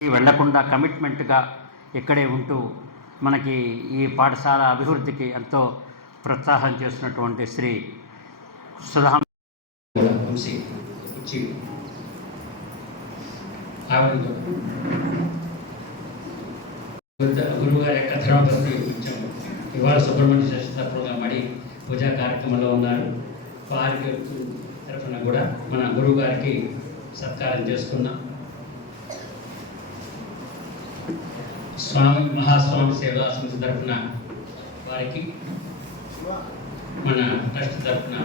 వెళ్లకుండా కమిట్మెంట్గా ఇక్కడే ఉంటూ మనకి ఈ పాఠశాల అభివృద్ధికి ఎంతో ప్రోత్సాహం చేస్తున్నటువంటి శ్రీ సుధా గురువుగారి యొక్క ధర్మపత్ని ఇవాళ సుబ్రహ్మణ్య శాస్త్ర ప్రోగ్రాం పడి పూజా కార్యక్రమంలో ఉన్నారు. వారికి తరఫున కూడా మన గురువు గారికి సత్కారం చేసుకున్నాం. స్వామి మహాస్వామి సేవా సంస్థ తరఫున వారికి మన ట్రస్ట్ తరఫున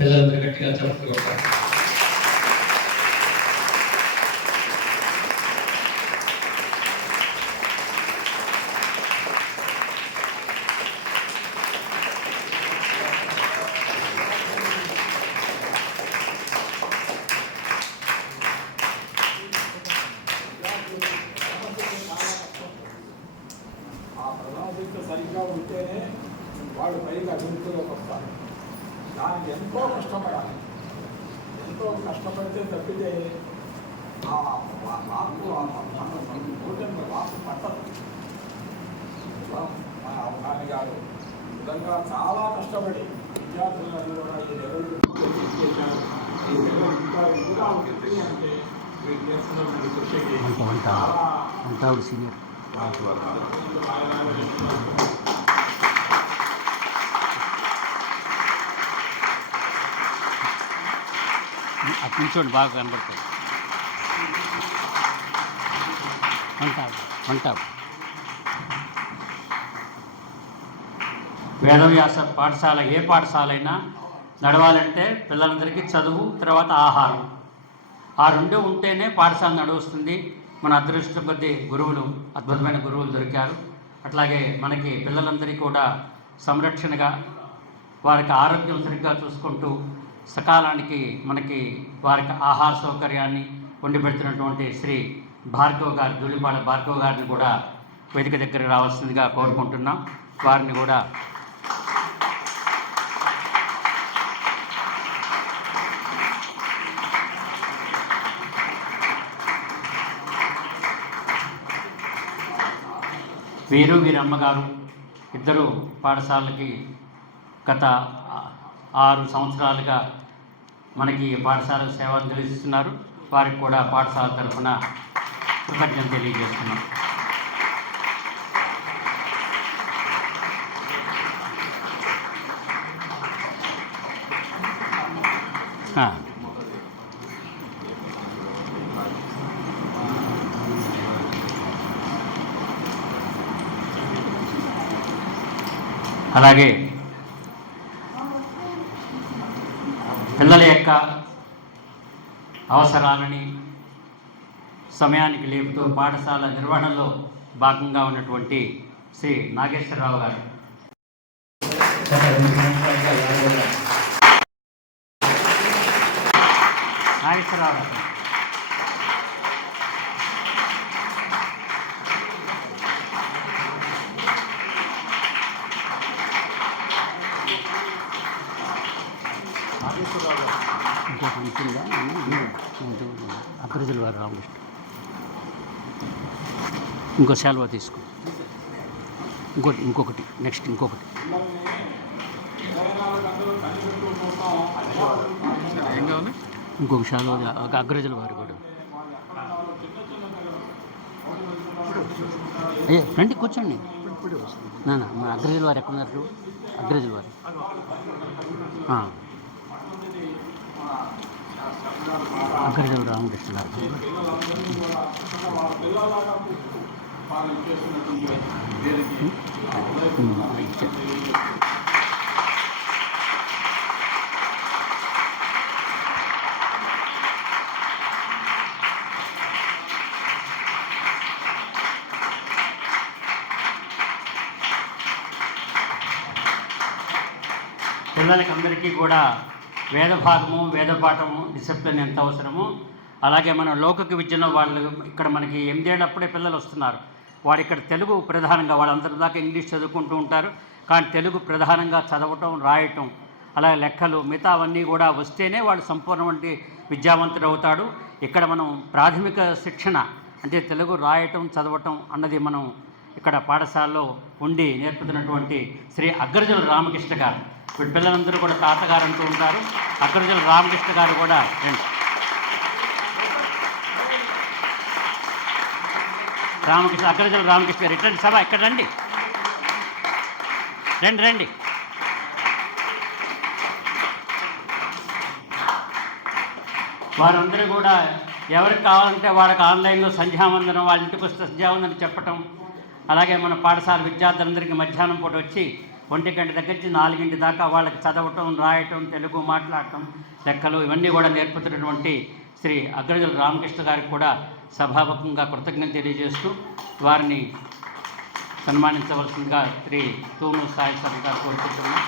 పిల్లలందరూ గట్టిగా చప్పట్లు కొట్టారు. సరిగ్గా ఉంటేనే వాళ్ళు పైకి అభివృద్ధిలోకి వస్తారు. దానికి ఎంతో కష్టపడాలి. ఎంతో కష్టపడితే తప్పితే మార్పు ఓటమి మార్పు పట్టదు. కానీ గారు నిజంగా చాలా కష్టపడి విద్యార్థులను కూడా ఈ లెవెల్ చేశారు. ఈ లెవెల్ ఇంకా ఎందుగా ఉంటుంది అంటే వీళ్ళు చేస్తున్నటువంటి కృషికి చాలా సీనియర్ కూర్చోండి, బాగా కనబడుతుంది. అంటావు వేదవ్యాస పాఠశాల ఏ పాఠశాల అయినా నడవాలంటే పిల్లలందరికీ చదువు, తర్వాత ఆహారం, ఆ రెండు ఉంటేనే పాఠశాల నడుస్తుంది. మన అదృష్టం కొద్దీ గురువులు, అద్భుతమైన గురువులు దొరికారు. అట్లాగే మనకి పిల్లలందరికీ కూడా సంరక్షణగా వారికి ఆరోగ్యం సరిగ్గా చూసుకుంటూ సకాలానికి మనకి వారికి ఆహార సౌకర్యాన్ని వండి పెడుతున్నటువంటి శ్రీ భార్గవ్ గారు, ధూళిపాడ భార్గవ్ గారిని కూడా వేదిక దగ్గరికి రావాల్సిందిగా కోరుకుంటున్నాం. వారిని కూడా వీరి అమ్మగారు ఇద్దరు పాఠశాలకి గత 6 సంవత్సరాలుగా మనకి పాఠశాల సేవ అందిస్తున్నారు. వారికి కూడా పాఠశాల తరఫున కృతజ్ఞత తెలియజేస్తున్నాం. అలాగే పిల్లల యొక్క అవసరాలని సమయానికి లేపుతూ పాఠశాల నిర్వహణలో భాగంగా ఉన్నటువంటి శ్రీ నాగేశ్వరరావు గారు, ఇంకొక ముఖ్యంగా అగ్రజుల వారు రామకృష్ణ, ఇంకో శాలువా తీసుకో, ఇంకొకటి నెక్స్ట్ ఇంకొకటి ఇంకొక శాలువా అగ్రజుల వారు కూడా. అయ్యే రండి కూర్చోండి. నాన్న మా అగ్రజుల వారు ఎక్కడున్నారు? అగ్రజుల వారు అగ్రజుల రామకృష్ణ గారు. పిల్లలకి అందరికీ కూడా వేద భాగము, వేద పాఠము, డిసిప్లిన్ ఎంత అవసరమో అలాగే మన లౌకిక విద్యలో వాళ్ళు ఇక్కడ మనకి 8 ఏళ్ళప్పుడే పిల్లలు వస్తున్నారు. వాడు ఇక్కడ తెలుగు ప్రధానంగా, వాళ్ళందరి దాకా ఇంగ్లీష్ చదువుకుంటూ ఉంటారు, కానీ తెలుగు ప్రధానంగా చదవటం, రాయటం, అలాగే లెక్కలు, మిగతా అవన్నీ కూడా వస్తేనే వాడు సంపూర్ణమైన విద్యావంతుడు అవుతాడు. ఇక్కడ మనం ప్రాథమిక శిక్షణ అంటే తెలుగు రాయటం, చదవటం అన్నది మనం ఇక్కడ పాఠశాలలో ఉండి నేర్పుతున్నటువంటి శ్రీ అగ్రజుల రామకృష్ణ గారు. వీటి పిల్లలందరూ కూడా తాతగారు అంటూ ఉంటారు. అగ్రజుల రామకృష్ణ గారు కూడా అగ్రజుల రామకృష్ణ గారు ఇట్లాంటి సభ ఇక్కడ రండి, రండి రండి. వారందరూ కూడా ఎవరికి కావాలంటే వాళ్ళకి ఆన్లైన్లో సంధ్యావందనం, వాళ్ళ ఇంటికి వస్తే సంధ్యావందనం చెప్పటం, అలాగే మన పాఠశాల విద్యార్థులందరికీ మధ్యాహ్నం పూట వచ్చి 1 గంట దగ్గర నుంచి 4 గంటల దాకా వాళ్ళకి చదవటం, రాయటం, తెలుగు మాట్లాడటం, లెక్కలు ఇవన్నీ కూడా నేర్పుతున్నటువంటి శ్రీ అగ్రజుల రామకృష్ణ గారికి కూడా సభాముఖంగా కృతజ్ఞత తెలియజేస్తూ వారిని సన్మానించవలసిందిగా శ్రీ తూము సాయి సార్ గారు కోరుకుంటున్నాం.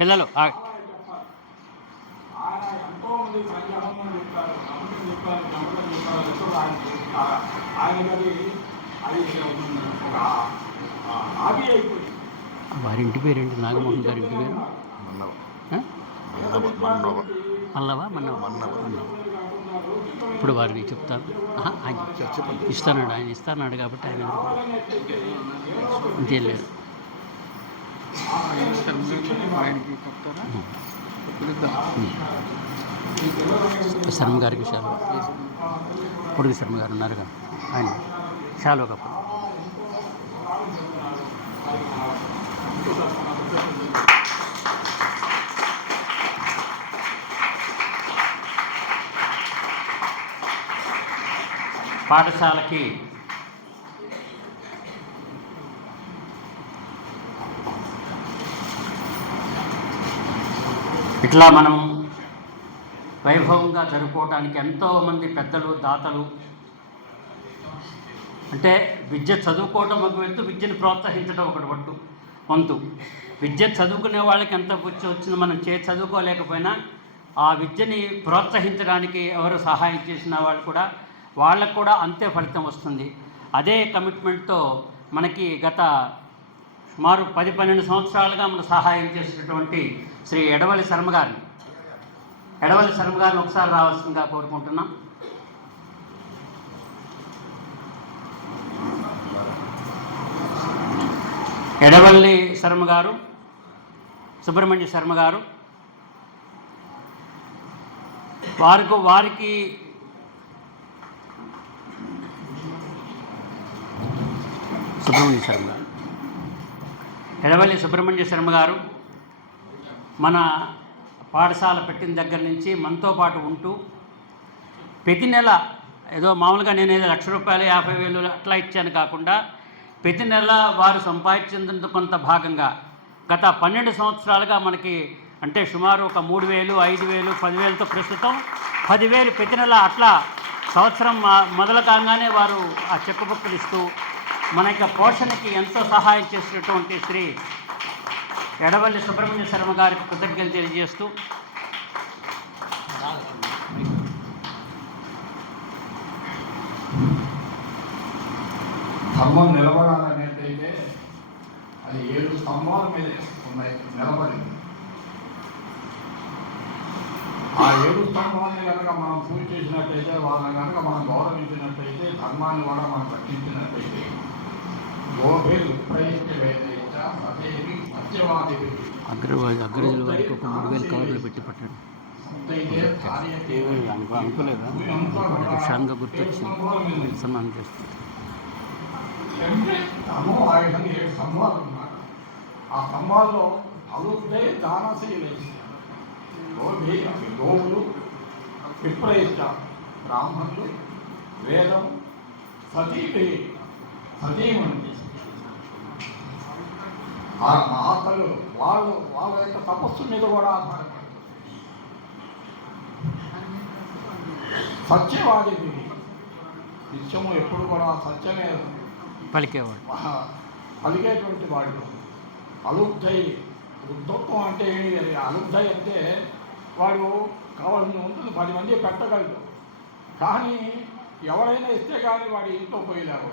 పిల్లలు ఆయన ఎంతోమంది సంఘటనలు చెప్పారు, నమ్మకం చెప్పారు, ఆయన గారి అది ఒక హాబీ అయిపోయింది. వారి ఇంటి పేరేంటి? నాగమోహన్ గారి ఇంటి పేరు మన్నవ. ఇప్పుడు వారిని చెప్తాను. ఆయన ఇస్తాడు కాబట్టి ఆయన ఇంకేం లేదు. శర్మ గారికి శాలువ, పొడుగు శర్మ గారు ఉన్నారుగా, ఆయన శాలువ కప్పు. పాఠశాలకి ఇట్లా మనం వైభవంగా జరుపుకోవటానికి ఎంతోమంది పెద్దలు, దాతలు, అంటే విద్య చదువుకోవటం ఒక వంతు, విద్యను ప్రోత్సహించడం ఒకటి వంతు. విద్య చదువుకునే వాళ్ళకి ఎంత వచ్చిందో మనం చదువుకోలేకపోయినా ఆ విద్యని ప్రోత్సహించడానికి ఎవరు సహాయం చేసిన వాళ్ళు కూడా వాళ్ళకు కూడా అంతే ఫలితం వస్తుంది. అదే కమిట్మెంట్తో మనకి గత సుమారు 10-12 సంవత్సరాలుగా మనం సహాయం చేసినటువంటి శ్రీ ఎడవల్లి శర్మ గారిని ఒకసారి రావాల్సిందిగా కోరుకుంటున్నాం. ఎడవల్లి శర్మ గారు, సుబ్రహ్మణ్య శర్మ గారు, వారికి ఎడవల్లి సుబ్రహ్మణ్య శర్మ గారు మన పాఠశాల పెట్టిన దగ్గర నుంచి మనతో పాటు ఉంటూ ప్రతి నెల ఏదో మామూలుగా నేను ఏదో ₹1,00,000 50,000 అట్లా ఇచ్చాను కాకుండా ప్రతి నెల వారు సంపాదించినందుకు కొంత భాగంగా గత 12 సంవత్సరాలుగా మనకి అంటే సుమారు ఒక 3,000, 5,000, 10,000తో ప్రస్తుతం 10,000 ప్రతి నెల అట్లా సంవత్సరం మొదలు కాగానే వారు ఆ చెక్ బుక్లు ఇస్తూ మన యొక్క పోషణకి ఎంతో సహాయం చేసినటువంటి శ్రీ ఎడవల్లి సుబ్రహ్మణ్య శర్మ గారికి కృతజ్ఞతలు తెలియజేస్తూ ధర్మం నిలబడాలనేటైతే అది 7 స్తంభాల మీద ఉన్నాయి నిలబడి. ఆ 7 స్తంభాలని కనుక మనం పూజ చేసినట్టయితే, వాళ్ళని కనుక మనం గౌరవించినట్టయితే, ధర్మాన్ని కూడా మనం రక్షించినట్టయితే అగ్రజుల వారికి ఒక 3,000 కవర్లు పెట్టి పట్టండి. అనుకోలేదా? విషాంగా గుర్తొచ్చింది, సన్మానం చేస్తుంది. ఆయుధంగా 7 స్తంభాలు ఉన్నారు. ఆ స్తంభాల్లో అలుగుతే దానశీలు గోవులు, విప్రయిష్ట బ్రాహ్మణులు, వేదం, సతీమణి ఆ మహాత్ములు వాళ్ళ యొక్క తపస్సు మీద కూడా ఆధారపడి సత్యవాది నిత్యము ఎప్పుడు కూడా సత్యమే పలికేటువంటి వాళ్ళు. అలుబ్ధై వృద్ధత్వం అంటే ఏంటి? అలుబ్ధై అంటే వాడు కావాల్సిన ఉంటుంది 10 మంది పెట్టగలడు, కానీ ఎవరైనా ఇస్తే కానీ వాడి ఇంట్లో పోయలేవు.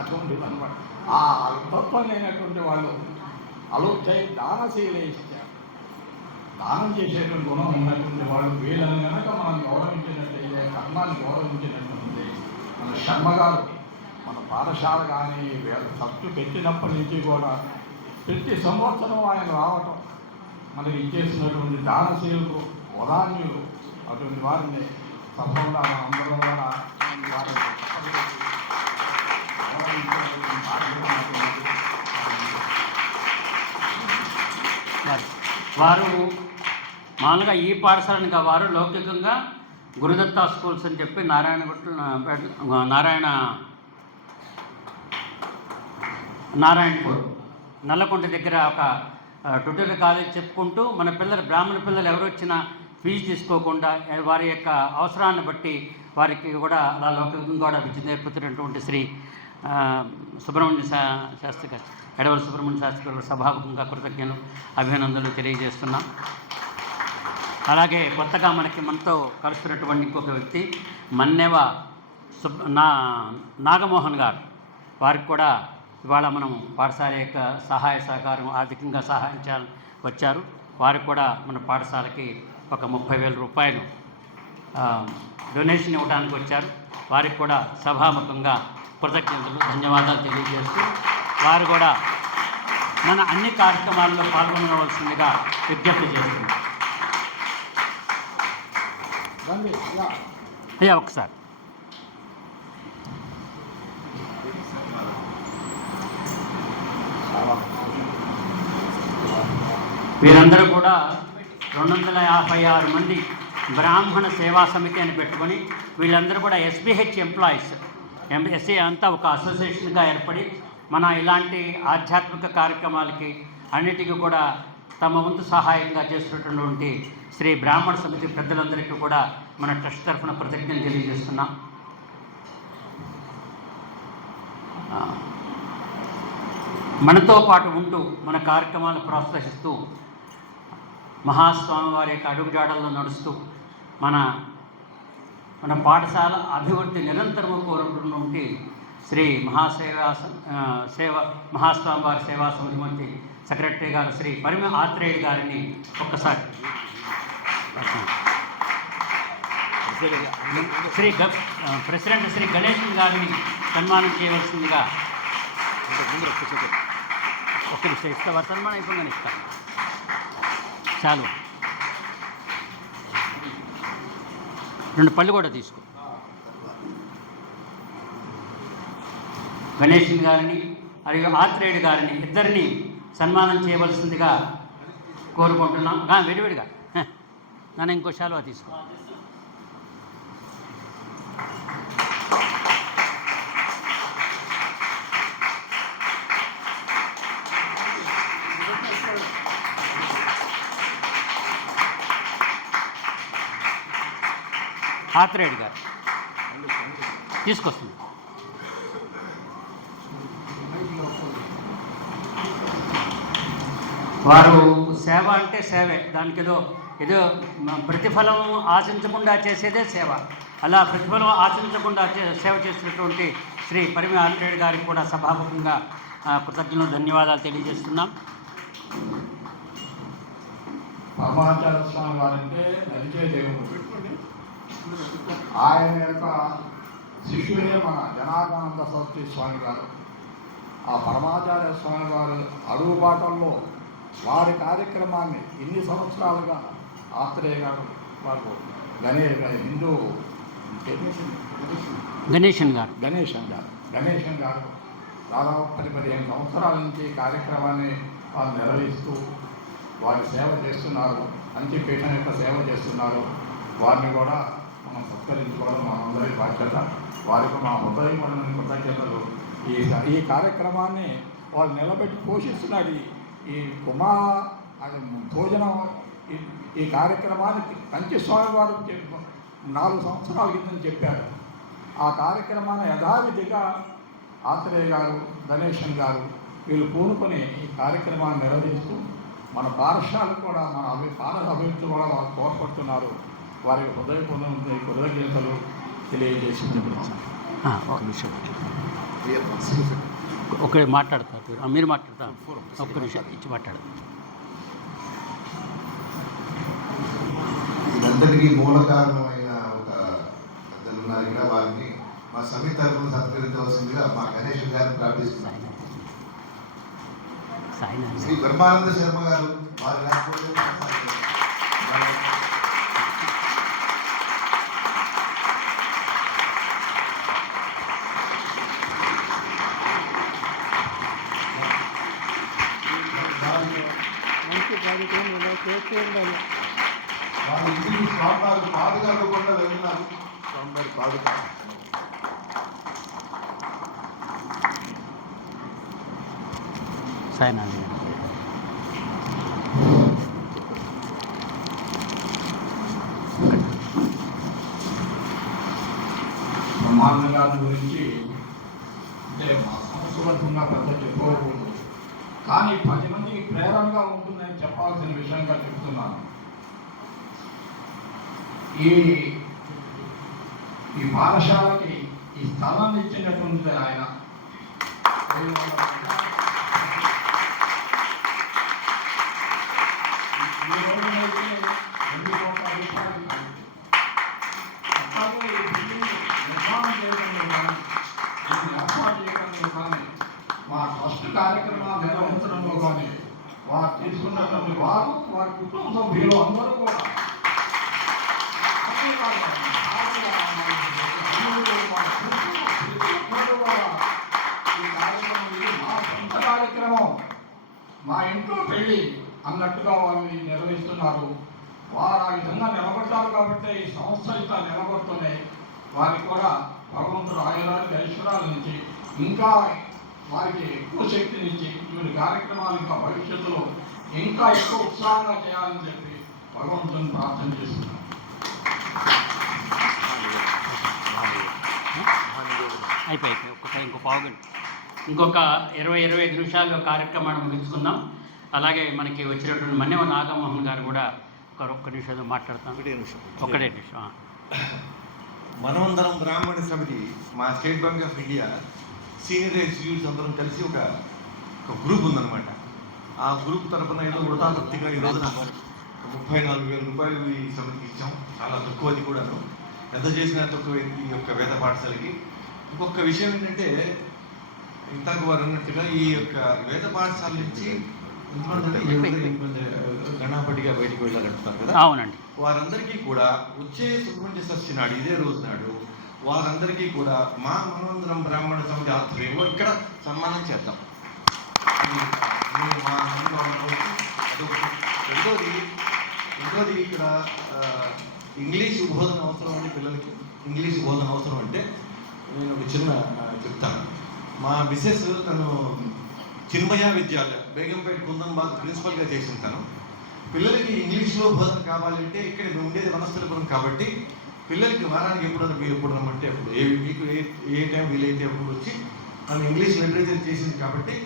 అటువంటిది అనమాట. ఆ అల్పత్వం లేనటువంటి వాళ్ళు అలుబ్ధై దానశీలే ఇచ్చారు. దానం చేసేటువంటి గుణం ఉన్నటువంటి వాళ్ళు వీళ్ళని కనుక మనం గౌరవించినట్లయితే, కర్మాన్ని గౌరవించినట్లయితే, మన శర్మగారు మన పాఠశాల కానీ ఫస్ట్ పెట్టినప్పటి నుంచి కూడా ప్రతి సంవత్సరం ఆయన రావటం, మనకి ఇచ్చేసినటువంటి దానశీలకు వదాన్యులు అటువంటి వారిని తప్పకుండా అందరూ కూడా వారు మామూలుగా ఈ పాఠశాలనిగా వారు లౌకికంగా గురుదత్త స్కూల్స్ అని చెప్పి నారాయణపూర్ నల్లకుంట దగ్గర ఒక ట్యూటోరియల్ కాలేజ్ చెప్పుకుంటూ మన పిల్లలు బ్రాహ్మణ పిల్లలు ఎవరు వచ్చినా ఫీజు తీసుకోకుండా వారి యొక్క అవసరాన్ని బట్టి వారికి కూడా అలా లౌకికంగా కూడా విద్య నేర్పుతున్నటువంటి శ్రీ సుబ్రహ్మణ్య శాస్త్రి గారు, ఎడవల సుబ్రహ్మణ్య శాస్త్రి గారు సభాముఖంగా కృతజ్ఞతలు అభినందనలు తెలియజేస్తున్నాం. అలాగే కొత్తగా మనతో కలుస్తున్నటువంటి ఇంకొక వ్యక్తి మన్నెవ నాగమోహన్ గారు, వారికి కూడా ఇవాళ మనం పాఠశాల యొక్క సహాయ సహకారం ఆర్థికంగా సహాయం చేయాలని వచ్చారు. వారికి కూడా మన పాఠశాలకి ఒక 30,000 రూపాయలు డొనేషన్ ఇవ్వడానికి వచ్చారు. వారికి కూడా సభాముఖంగా కృతజ్ఞతలు ధన్యవాదాలు తెలియజేస్తూ వారు కూడా మన అన్ని కార్యక్రమాల్లో పాల్గొనవలసిందిగా విజ్ఞప్తి చేస్తున్నారు. అయ్యా ఒకసారి వీరందరూ కూడా 256 మంది బ్రాహ్మణ సేవా సమితి అని పెట్టుకొని వీళ్ళందరూ కూడా SBH ఎంప్లాయీస్, ఎస్సీ అంతా ఒక అసోసియేషన్గా ఏర్పడి మన ఇలాంటి ఆధ్యాత్మిక కార్యక్రమాలకి అన్నిటికీ కూడా తమ వంతు సహాయంగా చేస్తున్నటువంటి శ్రీ బ్రాహ్మణ సమితి పెద్దలందరికీ కూడా మన ట్రస్ట్ తరఫున కృతజ్ఞతలు తెలియజేస్తున్నాం. మనతో పాటు ఉంటూ మన కార్యక్రమాలు ప్రోత్సహిస్తూ మహాస్వామి వారి యొక్క అడుగుజాడల్లో నడుస్తూ మన పాఠశాల అభివృద్ధి నిరంతరము కోరుకుంటుంటే శ్రీ మహాస్వామి వారి సేవా సమితి సెక్రటరీ గారు శ్రీ పరిమి ఆత్రేయుడు గారిని ఒక్కసారి ప్రెసిడెంట్ శ్రీ గణేష్ గారిని సన్మానం చేయవలసిందిగా ఒక్క నిమిషం ఇస్తా, సన్మానం అయిపోయిందని ఇస్తా. చాలు 2 పళ్ళు కూడా తీసుకో. గణేష్ గారిని మరియు ఆత్రేయుడు గారిని ఇద్దరిని సన్మానం చేయవలసిందిగా కోరుకుంటున్నాం. విడివిడిగా నన్ను ఇంకో శాలువా తీసుకో. ఆత్రేయుడు గారు తీసుకొస్తుంది. వారు సేవ అంటే సేవే, దానికి ఏదో ప్రతిఫలం ఆశించకుండా చేసేదే సేవ. అలా ప్రతిఫలం ఆశించకుండా సేవ చేసినటువంటి శ్రీ పరిమి ఆత్రేయుడు గారికి కూడా సభాముఖంగా కృతజ్ఞతలు ధన్యవాదాలు తెలియజేస్తున్నాం. పరమాచార్య స్వామి వారంటే నడిచే దేవుడు. ఆయన యొక్క శిష్యుడే మన జనార్దనానంద సరస్వతి స్వామి గారు. ఆ పరమాచార్య స్వామి వారు అడుగుబాటల్లో వారి కార్యక్రమాన్ని ఇన్ని సంవత్సరాలుగా ఆత్రేయ గారు మాకు హిందూ గణేశన్ గారు దాదాపు 10-15 సంవత్సరాల నుంచి కార్యక్రమాన్ని వారు నిర్వహిస్తూ వారి సేవ చేస్తున్నారు. అంత్యపీఠం యొక్క సేవ చేస్తున్నారు. వారిని కూడా మనం సత్కరించుకోవడం మనందరి బాధ్యత. వారికి మా హృదయపడిన కృతజ్ఞతలు. ఈ కార్యక్రమాన్ని వాళ్ళు నిలబెట్టి పోషిస్తున్నది ఈ భోజనం. ఈ కార్యక్రమానికి కంచి స్వామి వారు 4 సంవత్సరాల క్రితం చెప్పారు. ఆ కార్యక్రమాన్ని యథావిధిగా ఆత్రేయ గారు, గణేశన్ గారు వీళ్ళు పూనుకొని ఈ కార్యక్రమాన్ని నిర్వహిస్తూ మన పాఠశాల కూడా మన అభివృద్ధి కూడా వారు తోడ్పడుతున్నారు. వారి హృదయపూర్వక కృతజ్ఞతలు తెలియజేసి ఒక మాట్లాడతారు, మీరు మాట్లాడతారు, ఒక్క నిమిషం ఇచ్చి మాట్లాడతారు. ఇదంతటికీ మూల కారణమైన ఒక పెద్దలు ఉన్నారు ఇక్కడ, వారిని మా సమితి తరఫున సత్కరించవలసిందిగా మా గణేశన్ గారిని ప్రార్థిస్తున్నాను. శ్రీ బ్రహ్మానంద శర్మ గారు వారు లేకపోతే వాళ్ళు ఇంటికి స్వామివారు పాదుగారు కూడా వెళ్తున్నారు. స్వామివారి పాదుగా సాయినాథ్ బ్రహ్మానంద గారి గురించి అంటే మా సంస్కృతంగా పెద్ద చెప్పుకోకూడదు, కానీ 10 మందికి ప్రేరణగా ఉంటుందని చెప్పాల్సిన విషయంగా చెప్తున్నాను. ఈ పాఠశాలకి ఈ స్థలాన్ని ఇచ్చినటువంటి ఆయన ఈ రోజునైతే 2 కోట్ల రూపాయలు అట్లాగే ఈ బిల్డింగ్ నిర్మాణం చేయడంలో కానీ దీన్ని ఏర్పాటు చేయడంలో కానీ మా ట్రస్ట్ కార్యక్రమాలు నిర్వహించడంలో కానీ వారు తీసుకున్నటువంటి వారు వారి కుటుంబ సభ్యులు అందరూ కూడా కార్యక్రమం మా ఇంట్లో పెళ్ళి అన్నట్టుగా వాళ్ళని నిర్వహిస్తున్నారు. వారు ఆ విధంగా నిలబడ్డారు కాబట్టి ఈ సంస్థ ఇంత నిలబడుతున్నాయి. వారికి కూడా భగవంతుడు ఆయురాలు ఐశ్వర్యాల నుంచి ఇంకా వారికి ఎక్కువ శక్తినిచ్చి ఇటువంటి కార్యక్రమాలు ఇంకా భవిష్యత్తులో ఇంకా ఎక్కువ ఉత్సాహంగా చేయాలని చెప్పి భగవంతుని ప్రార్థన చేస్తున్నాను. అయిపోయి ఇంకో పావుగంట, ఇంకొక 20-25 నిమిషాలు కార్యక్రమాన్ని ముగించుకుందాం. అలాగే మనకి వచ్చినటువంటి మన్యవ నాగమోహన్ గారు కూడా ఒక్క నిమిషం మాట్లాడతాం. ఒకటే నిమిషం. మనమందరం బ్రాహ్మణ సమితి మా state bank of India senior institutes అందరం కలిసి ఒక గ్రూప్ ఉందన్నమాట. ఆ గ్రూప్ తరఫున ఏదో వృతాతృప్తిగా ఈ రోజున 34,000 రూపాయలు ఈ సమితికి ఇచ్చాం. చాలా తక్కువది కూడాను, ఎంత చేసినా తక్కువ ఈ యొక్క వేద పాఠశాలకి. ఇంకొక విషయం ఏంటంటే, ఇంతకు వారు అన్నట్టుగా ఈ యొక్క వేద పాఠశాల నుంచి గణపతిగా బయటికి వెళ్ళాలంటున్నారు కదా. అవునండి. వారందరికీ కూడా వచ్చే సుబ్రహ్మణ్య షష్ఠి నాడు, ఇదే రోజు నాడు వారందరికీ కూడా మా మనమందరం బ్రాహ్మణ సమితి ఆధ్వర్యంలో ఇక్కడ సన్మానం చేద్దాం. మా రెండోది ఇక్కడ ఇంగ్లీష్ బోధన అవసరం అండి. పిల్లలకి ఇంగ్లీష్ బోధన అవసరం అంటే నేను ఒక చిన్న చెప్తాను. మా మిసెస్ తను చిన్మయ విద్యాలయ బేగంపేట కుందన్బాగ్ ప్రిన్సిపల్గా చేసింటాను. పిల్లలకి ఇంగ్లీష్లో బోధన కావాలంటే ఇక్కడ మేము ఉండేది వనస్థలిపురం కాబట్టి పిల్లలకి వారానికి ఎప్పుడైనా మీరు ఎప్పుడు రమ్మంటే అప్పుడు మీకు ఏ టైం వీలైతే అప్పుడు వచ్చి తను ఇంగ్లీష్ లిటరేచర్ చేసింది కాబట్టి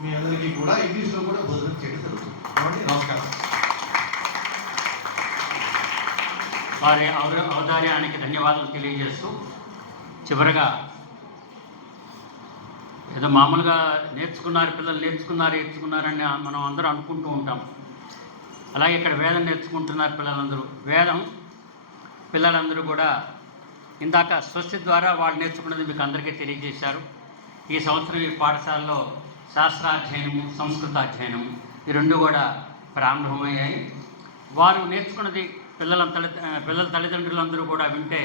మీ అందరికీ కూడా ఇంగ్లీష్లో కూడా బోధన చేయడం జరుగుతుంది. కాబట్టి నమస్కారం. వారి ఔదార్యానికి ధన్యవాదాలు తెలియజేస్తూ చివరగా ఏదో మామూలుగా పిల్లలు నేర్చుకున్నారని మనం అందరూ అనుకుంటూ ఉంటాం. అలాగే ఇక్కడ వేదం నేర్చుకుంటున్నారు పిల్లలందరూ. వేదం పిల్లలందరూ కూడా ఇందాక స్వస్తి ద్వారా వాళ్ళు నేర్చుకున్నది మీకు అందరికీ తెలియజేశారు. ఈ సంవత్సరం ఈ పాఠశాలలో శాస్త్రాధ్యయనము, సంస్కృతాధ్యయనము ఈ రెండు కూడా ప్రారంభమయ్యాయి. వారు నేర్చుకున్నది పిల్లల తల్లిదండ్రులందరూ కూడా వింటే